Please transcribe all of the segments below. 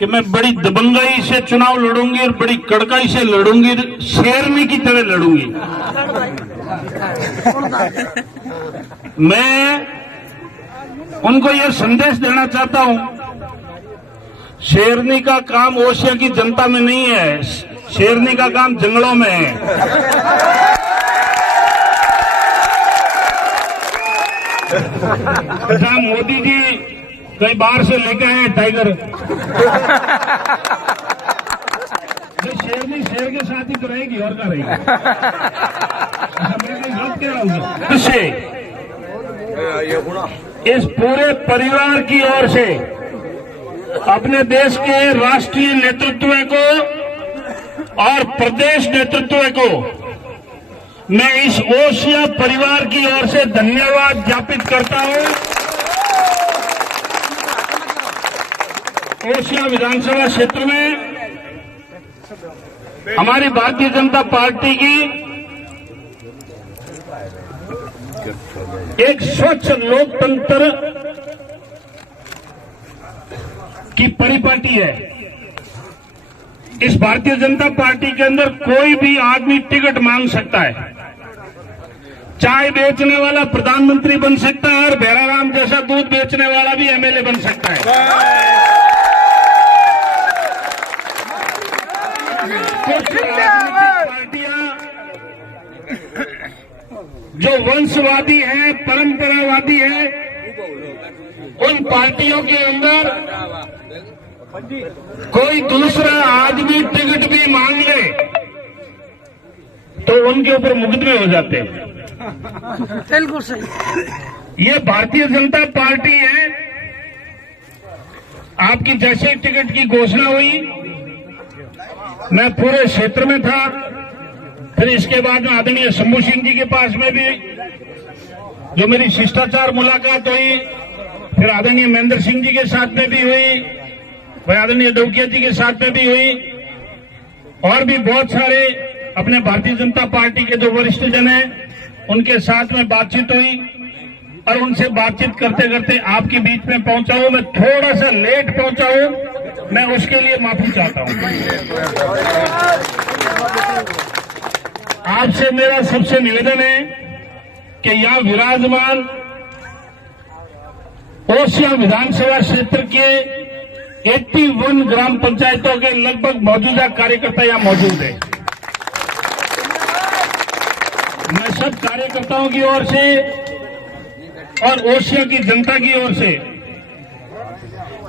कि मैं बड़ी दबंगाई से चुनाव लड़ूंगी और बड़ी कड़काई से लड़ूंगी, शेरनी की तरह लड़ूंगी। मैं उनको यह संदेश देना चाहता हूं, शेरनी का काम ओसिया की जनता में नहीं है, शेरनी का काम जंगलों में है। जहां मोदी जी कई बार से लेके आए टाइगर, जो शेरनी शेर के साथ ही तो रहेगी और क्या रहेगी। मैं गलत कह रहा हूं। इससे इस पूरे परिवार की ओर से अपने देश के राष्ट्रीय नेतृत्व को और प्रदेश नेतृत्व को मैं इस ओसिया परिवार की ओर से धन्यवाद ज्ञापित करता हूं। ओसिया विधानसभा क्षेत्र में हमारी भारतीय जनता पार्टी की एक स्वच्छ लोकतंत्र की परिपाटी है। इस भारतीय जनता पार्टी के अंदर कोई भी आदमी टिकट मांग सकता है। चाय बेचने वाला प्रधानमंत्री बन सकता है और भैराराम जैसा दूध बेचने वाला भी एमएलए बन सकता है। कुछ राजनीतिक पार्टियां जो वंशवादी है, परंपरावादी है, उन पार्टियों के अंदर कोई दूसरा आदमी टिकट भी मांग ले तो उनके ऊपर मुकदमे हो जाते हैं। बिल्कुल सही। ये भारतीय जनता पार्टी है। आपकी जैसे टिकट की घोषणा हुई, मैं पूरे क्षेत्र में था। फिर इसके बाद में आदरणीय शंभू सिंह जी के पास में भी जो मेरी शिष्टाचार मुलाकात हुई, फिर आदरणीय महेंद्र सिंह जी के साथ में भी हुई, फिर आदरणीय डोकिया जी के साथ में भी हुई, और भी बहुत सारे अपने भारतीय जनता पार्टी के जो वरिष्ठ जन हैं उनके साथ में बातचीत हुई। और उनसे बातचीत करते करते आपके बीच में पहुंचा हूं। मैं थोड़ा सा लेट पहुंचा हूं, मैं उसके लिए माफी चाहता हूं। आपसे मेरा सबसे निवेदन है कि यहां विराजमान ओसिया विधानसभा क्षेत्र के 81 ग्राम पंचायतों के लगभग मौजूदा कार्यकर्ता यहां मौजूद हैं। मैं सब कार्यकर्ताओं की ओर से और ओसिया की जनता की ओर से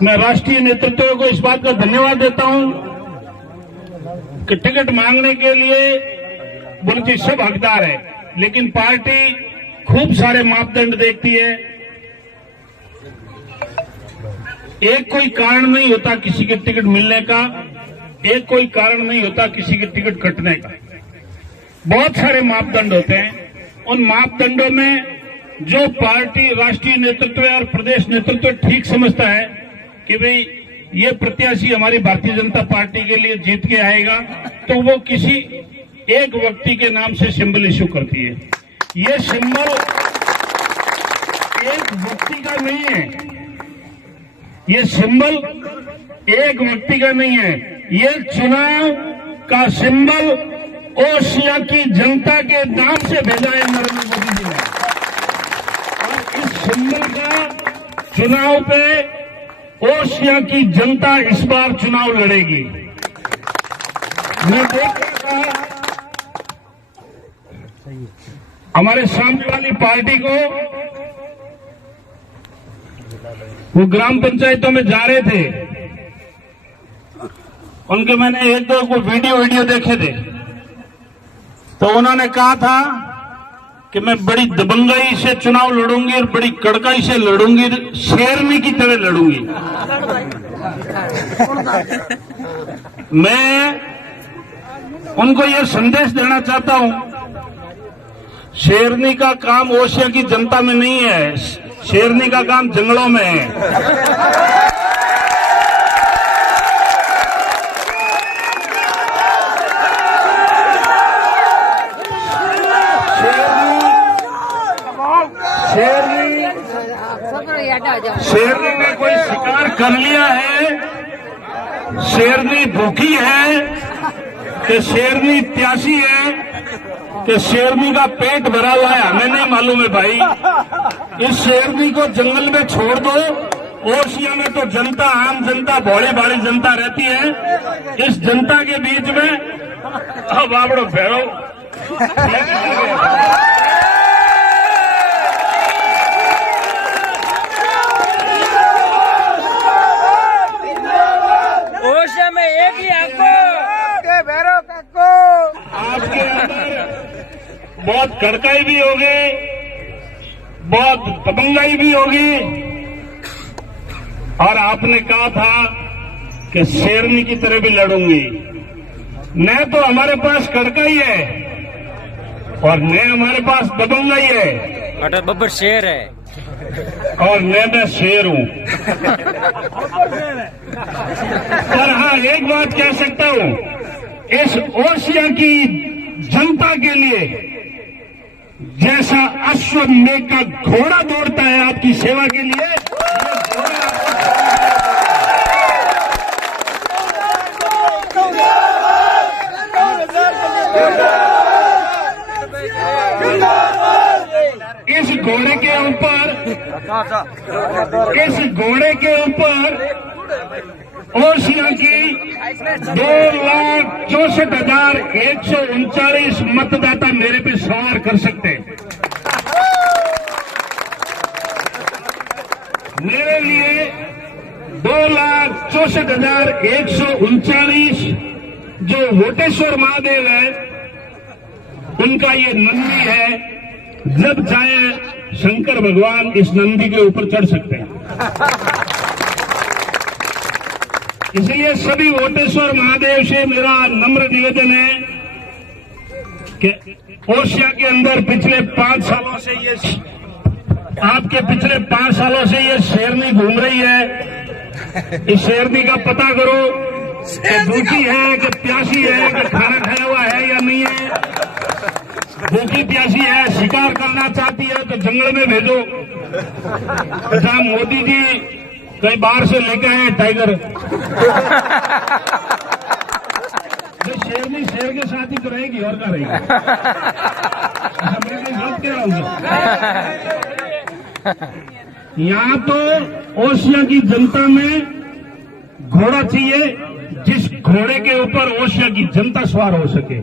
मैं राष्ट्रीय नेतृत्व को इस बात का धन्यवाद देता हूं कि टिकट मांगने के लिए बोलती सब हकदार है, लेकिन पार्टी खूब सारे मापदंड देखती है। एक कोई कारण नहीं होता किसी के टिकट मिलने का, एक कोई कारण नहीं होता किसी के टिकट कटने का। बहुत सारे मापदंड होते हैं। उन मापदंडों में जो पार्टी राष्ट्रीय नेतृत्व और प्रदेश नेतृत्व ठीक समझता है कि भाई ये प्रत्याशी हमारी भारतीय जनता पार्टी के लिए जीत के आएगा, तो वो किसी एक व्यक्ति के नाम से सिंबल इश्यू करती है। ये सिंबल एक व्यक्ति का नहीं है, ये सिंबल एक व्यक्ति का नहीं है, ये चुनाव का सिंबल ओसिया की जनता के नाम से भेजा है नरेंद्र मोदी जी ने। और इस सिंबल का चुनाव पे ओसिया की जनता इस बार चुनाव लड़ेगी। मैं देख रहा था हमारे सामने वाली पार्टी को, वो ग्राम पंचायतों में जा रहे थे, उनके मैंने एक दो वीडियो देखे थे, तो उन्होंने कहा था कि मैं बड़ी दबंगाई से चुनाव लड़ूंगी और बड़ी कड़काई से लड़ूंगी, शेरनी की तरह लड़ूंगी। मैं उनको यह संदेश देना चाहता हूं, शेरनी का काम ओसिया की जनता में नहीं है, शेरनी का काम जंगलों में है। शेरनी ने कोई शिकार कर लिया है शेरनी भूखी है कि शेरनी प्यासी है कि शेरनी का पेट भरा हुआ है हमें नहीं मालूम है भाई। इस शेरनी को जंगल में छोड़ दो। ओसिया में तो जनता, आम जनता, भोली भाली जनता रहती है। इस जनता के बीच में अब बाबड़ो फेरो ओसिया में एक ही आपको आपके अंदर बहुत कड़काई भी होगी, बहुत दबंगाई भी होगी। और आपने कहा था कि शेरनी की तरह भी लड़ूंगी। न तो हमारे पास कड़काई है और न हमारे पास दबंगाई है, अटल बब्बर शेर है और मैं शेर हूं। पर हाँ, एक बात कह सकता हूं, इस ओसिया की जनता के लिए जैसा अश्वमेध का घोड़ा दौड़ता है आपकी सेवा के लिए, इस घोड़े के ऊपर ओसिया की 2,64,139 मतदाता मेरे पे सवार कर सकते हैं। मेरे लिए 2,64,139 जो वोटेश्वर महादेव है, उनका ये नंदी है। जब चाहे शंकर भगवान इस नंदी के ऊपर चढ़ सकते हैं। इसलिए सभी वोटेश्वर महादेव से मेरा नम्र निवेदन है कि ओसिया के अंदर पिछले 5 सालों से ये शेरनी घूम रही है। इस शेरनी का पता करो कि भूखी है कि प्यासी है कि खाना खाया हुआ है या नहीं है। भूखी प्यासी है, शिकार करना चाहती है तो जंगल में भेजो। जहां मोदी जी कई बाहर से लेके आए टाइगर, जो शेरनी शेर के साथ ही तो रहेगी और क्या रहेगी। मैं गलत कह रहा हूं। यहाँ तो ओसिया की जनता में घोड़ा चाहिए, जिस घोड़े के ऊपर ओसिया की जनता सवार हो सके।